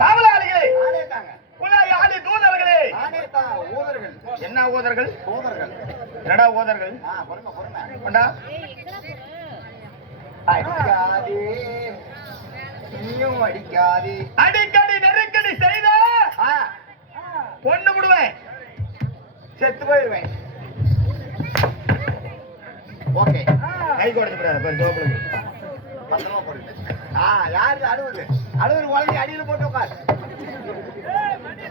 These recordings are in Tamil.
காவலாளிகளே ஆதி தூதர்களே. ஊதர்கள். என்ன ஓதர்கள் ஊதர்கள். என்னடா பொறுமை கொண்டா. அடிக்காதே. நீயும் அடிக்காதே. அடிக்கடி நெருக்கடி செய்த பொண்ணு விடுவேன். செத்து போயிடுவேன். ஓகே. கை கொடுத்து பத்திரமா போடுங்க ஆ யாரு? அழுவுது. அழுவுது குழந்தை அடியில் போட்டு உட்கார்.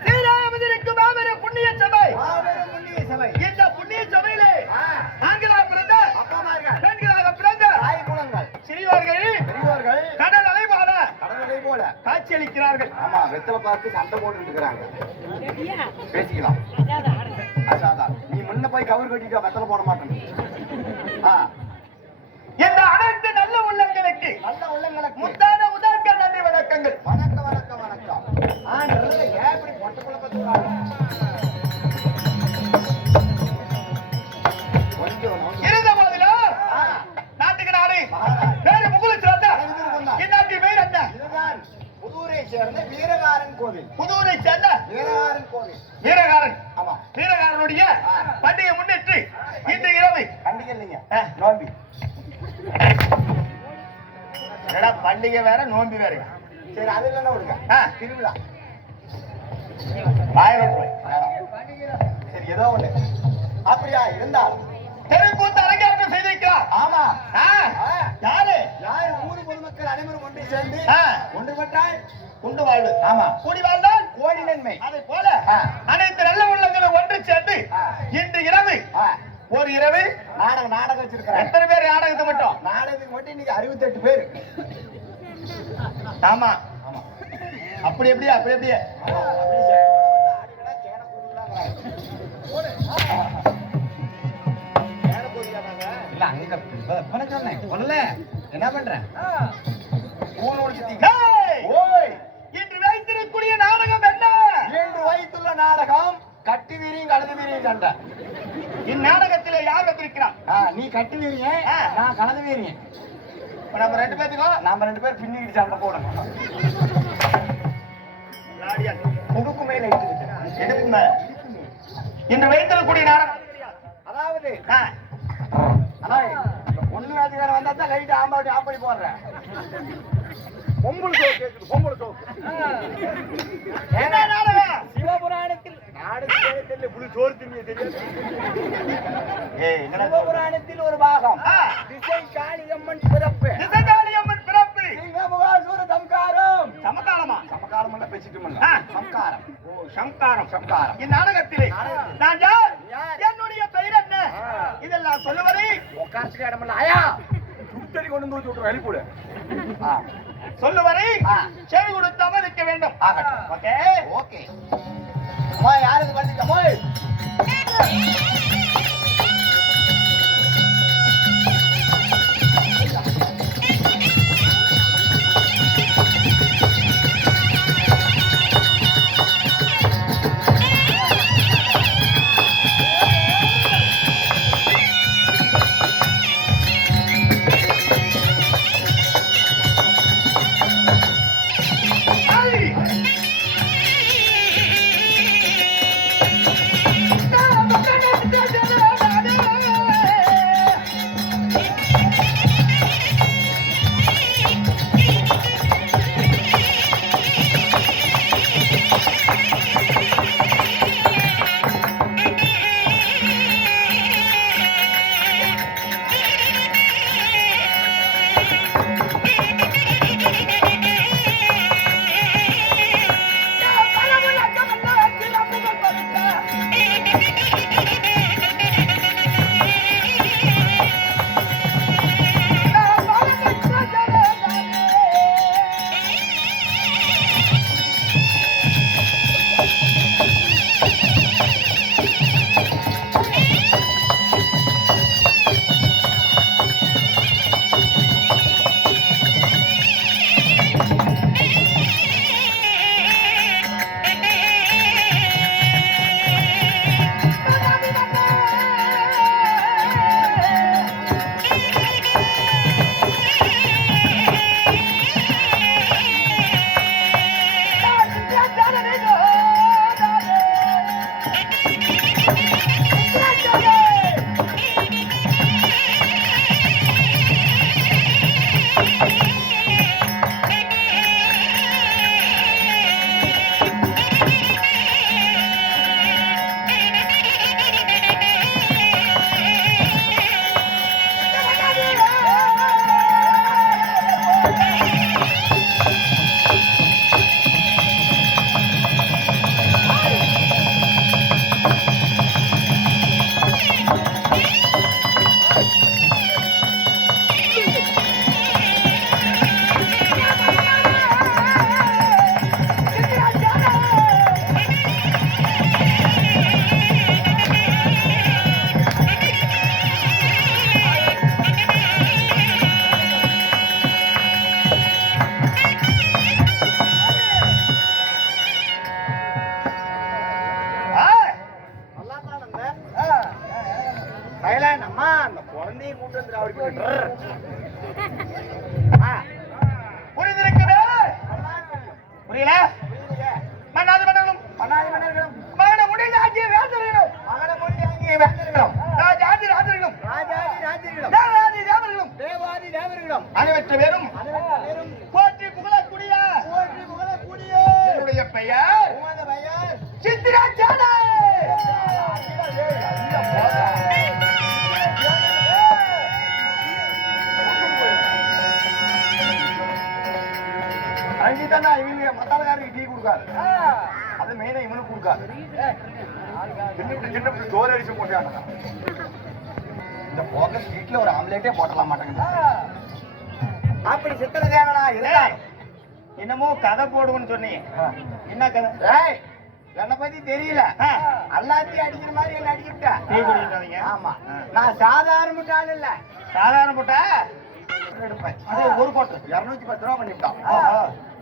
ஸ்ரீராமதிற்கு மாபெரும் புண்ணிய சபை புண்ணிய சபை இந்த புண்ணிய சபையிலே ஆண்களாக பிறந்த அப்பாமார்கள். பெண்களாக பிறந்த தாய் குலங்கள் சிறியவர்கள் பெரியவர்கள் கடல் கடவுளை போல. காட்சியளிக்கிறார்கள். ஆமா வெத்தலை பார்த்து சண்டை போட்டுட்டு இருக்கிறாங்க. பேசிக்கலாம். நீ முன்ன போய் கவர் கட்டிட்டு வெத்தலை போட மாட்டேன் ஆ இந்த அனைத்து நல்ல முத்த நோம்பி வேற சரி அது இல்லைன்னா விடுங்க. ஆ. திருவிழா. சரி ஏதோ ஒண்ணு. அப்படியா இருந்தால். தெருக்கூத்து அரங்கேற்றம் செய்திருக்கிறார். ஆமா. யாரு? யார்? ஊர் பொதுமக்கள் அனைவரும் ஒன்று சேர்ந்து. ஒன்றுபட்டால் வாழ்வு. ஆமா. கூடி வாழ்ந்தால் கோடி நன்மை அதை போல. அனைத்து நல்ல உள்ளங்களும் ஒன்று சேர்ந்து. இன்று இரவு ஒரு இரவு நாடகம் நாடகம் வச்சிருக்கிறேன் எத்தனை பேர் நாடகத்தை மட்டும்? நாடகத்துக்கு மட்டும் இன்னைக்கு அறுபத்தெட்டு பேர். ஆமா. ஆமா அப்படி எப்படி அப்படி சொல்லல என்ன பண்றேன் இன்று வைத்திருக்கக்கூடிய நாடகம் என்ன? இன்று வைத்துள்ள நாடகம் கட்டி வீரியும் கலந்து வீரியும் சண்டை. இந்நாடகத்திலே யார் நீ கட்டி வீரியன் ஆ. நான் கலந்து வீரியன். இப்ப நம்ம ரெண்டு பேத்துக்கும் நாம ரெண்டு பேரும் பின்னிக்கிட்டு சண்டை போடணும். முதுக்கு மேல எடுப்புங்க இன்று வைத்திருக்கக்கூடிய நாடகம் அதாவது ஒண்ணு வேலைக்காரன் வந்தா தான் லைட் ஆம்பாட்டி ஆஃப் பண்ணி போடுறேன். பொம்பளை சோக்கு கேக்குது பொம்பளை சோக்கு சிவபுராணத்தில் நாடகத்தில் புளி சோறு திங்க தெரியாது சிவபுராணத்தில் ஒரு பாகம். திசை காளியம்மன் பிறப்பு சமகாரம். சம்காரம் ஓ சம்காரம் இந்நாடகத்திலே நாடகத்தில். நான் யார்? என்னுடைய பெயர் என்ன. இதெல்லாம் சொல்லுவதை உட்காந்துட்டு இடமில்ல ஆயா சுத்தடி கொண்டு வந்து வச்சு விட்டுரு வெளிப்பூடு ஆ சொல்லுவதை. செவி கொடுத்தாம இருக்க வேண்டும் ஆகட்டும். ஓகே ஓகே யாருக்கு படிச்சுக்க கொடுக்காது. அது மெயினா இவனுக்கு கொடுக்காது. சின்ன சின்ன சோறு அடிச்சு போட்டாங்க. இந்த போக வீட்டுல ஒரு ஆம்லேட்டே போட்டலாம் மாட்டேங்குது. அப்படி சித்திர தேவனா இருந்தா என்னமோ கதை போடுவேன்னு சொன்னீங்க என்ன கதை? ஏய். என்னை பத்தி தெரியல. எல்லாத்தையும் அடிக்கிற மாதிரி என்ன குடிக்கிறவங்க ஆமா. நான் சாதாரண முட்டாள் இல்ல. சாதாரண அது ஒரு கோட்டு. இருநூத்தி பத்து ரூபா பண்ணிவிட்டான்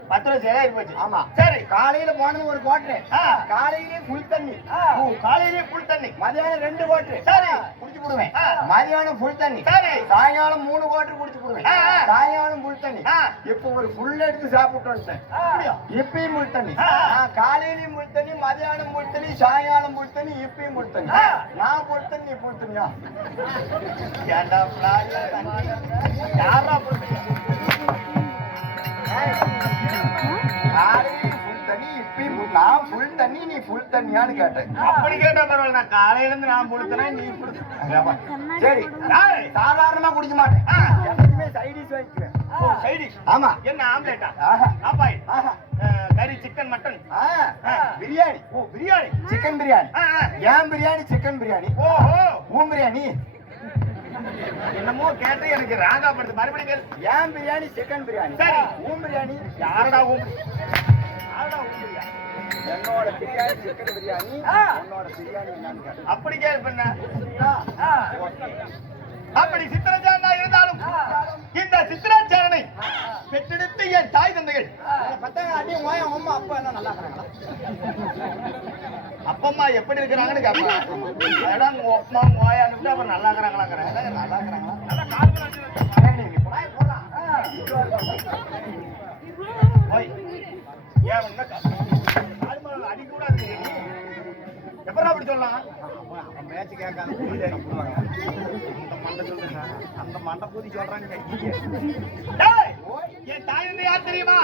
பத்து ரூபா போச்சு. ஆமா. சரி. காலையில போனது ஒரு கோட்டு ஆ. காலையிலே புல் தண்ணி. காலையிலேயே புல் தண்ணி. மதியானம் ரெண்டு கோட்டு சரி. குடிச்சு போடுவேன். மதியானம் புல் தண்ணி. சரி. சாயங்காலம் மூணு கோட்டு குடிச்சு போடுவேன். சாயங்காலம் புல் தண்ணி. இப்ப ஒரு புல் எடுத்து சாப்பிட்டு வந்துட்டேன்? இப்பயும் புல் தண்ணி. காலையிலயும் புல் தண்ணி மதியானம் புல் தண்ணி சாயங்காலம் புல் தண்ணி இப்பயும் புல் தண்ணி. ஆ. நான் புல் தண்ணி தண்ணியா? யாரா புல் நான் புல் தண்ணி நீ புல் தண்ணியான்னு கேட்டேன். அப்படி கேட்டா பரவாயில்ல நான் காலையில இருந்து நான் புளுத்தனேன் நீ. சரி. சாதாரணமா குடிக்க மாட்டேன். எப்பவுமே சைடிஸ் வாங்கிக்குவேன். ஓ, சைடி ஆமா. என்ன ஆம்லேட்டா? ஆஹா. ஆப்பாய் ஆஹா. கறி சிக்கன் மட்டன். பிரியாணி. ஓ பிரியாணி. சிக்கன் பிரியாணி. ஏன் பிரியாணி? சிக்கன் பிரியாணி. ஓஹோ. ஊன் பிரியாணி. என்னமோ கேட்டு எனக்கு ராகாப்படுது மறுபடியும் கேளு. ஏன் பிரியாணி? சிக்கன் பிரியாணி. சரி. ஊன் பிரியாணி. யாரடா ஊம்? யாரடா ஊம்புறியா? என்னோட பிரியாணி சிக்கன் பிரியாணி. உன்னோட பிரியாணி என்னன்னு. அப்படி கேள் பண்ண. அப்படி சித்திரச்சாரனா இருந்தாலும் இந்த சித்திராச்சாரனை பெற்றெடுத்து என் தாய் தந்தைகள் உன்னை பெத்தவங்க அடியும் ஓய அம்மா அப்பா என்ன நல்லா இருக்கிறாங்களா? அப்பம்மா எப்படி இருக்கிறாங்கன்னு கேட்பாங்க இடம் ஒப்பமா மோயான்னு அப்புறம் நல்லா இருக்கிறாங்களாங்கிறேன் நல்லா இருக்கிறாங்களா? நல்லா கால் பண்ணி சரி, நீ. போய் போலாம். ஓய். ஏன் உன்ன கால் மேல அடி எப்பறம் அப்படி சொல்லலாம்? அவன் பேச்சு கேட்காத புரியுது அடி போடுவாங்க அந்த மண்டை சொல்றேன் அந்த மண்டை பூதி சொல்றாங்க. டேய் என் தாய் வந்து யார் தெரியுமா?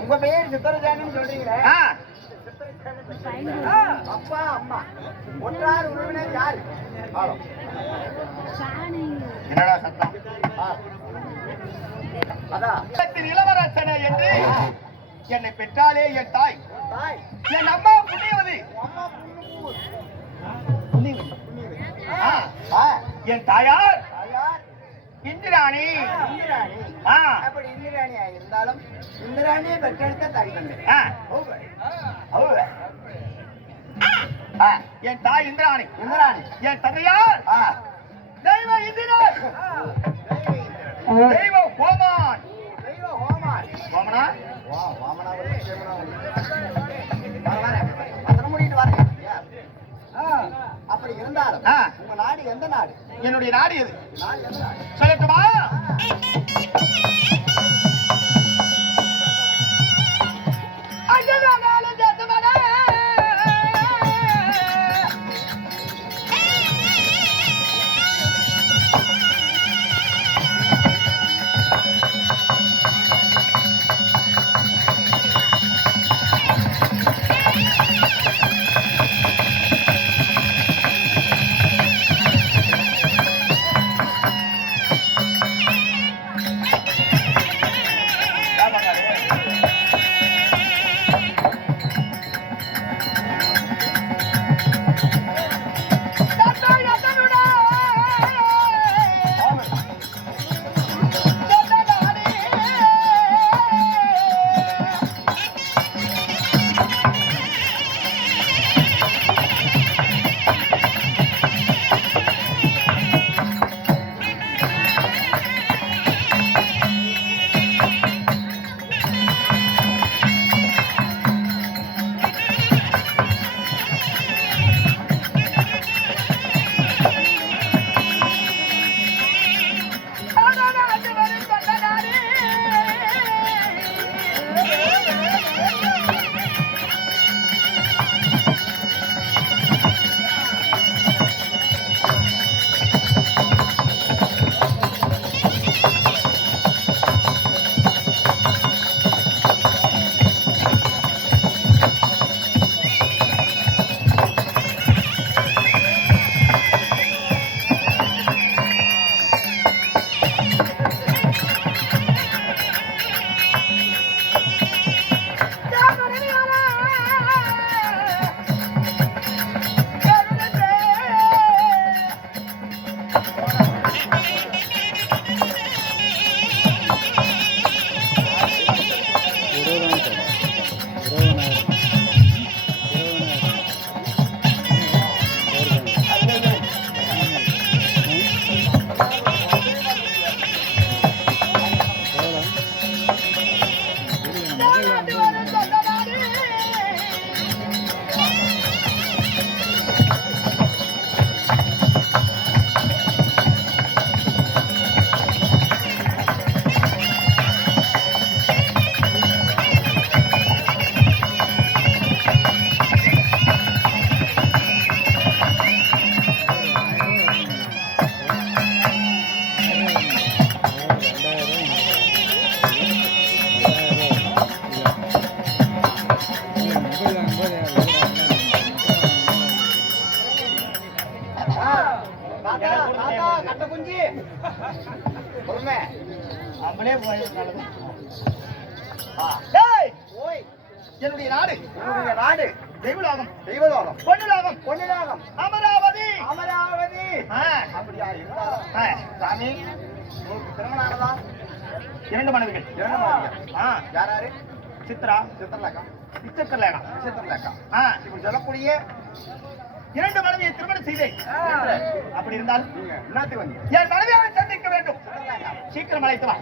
உங்க பேர் சித்தரஜானின்னு சொல்றீங்களே? அப்பா அம்மா. ஒன்றார் உறவினர் யாரு. என்னடா சத்தம். அதான் இளவரசனே என்று என்னை பெற்றாலே என் தாய். தாய். என் அம்மா புண்ணியவதி. என் தாயார். இந்திராணி. இந்திராணி. அப்படி இந்திராணியா இருந்தாலும் இந்திராணியை பெற்றெடுத்த. ஆ, என் தாய் இந்திராணி. இந்திராணி. என் தந்தையார். தெய்வ இந்திரன். தெய்வ கோமான் தெய்வ ஹோமான். கோமனா வா வாமனா உங்க நாடு எந்த நாடு? என்னுடைய நாடு எது? நாடு சொல்லட்டுமா? பொறுமை. நம்மளே ஓய். என்னுடைய நாடு. உங்களுடைய நாடு. தெய்வலோகம். தெய்வலோகம். பொன்னுலோகம். பொன்னிலாகம். அமராவதி. அமராவதி. அப்படியா சாமி திருமணம் ஆனதா? இரண்டு மனைவிகள். இரண்டு மாறியா ஆ, யாராரு? சித்ரா. சித்திரலேகா. சித்திரலேக்கா ஆ, இப்படி சொல்லக்கூடிய இரண்டு மனைவியை திருமணம் செய்தேன். அப்படி இருந்தால் என் மனைவியாக சந்திக்க வேண்டும். சீக்கிரம் அழைத்து வா.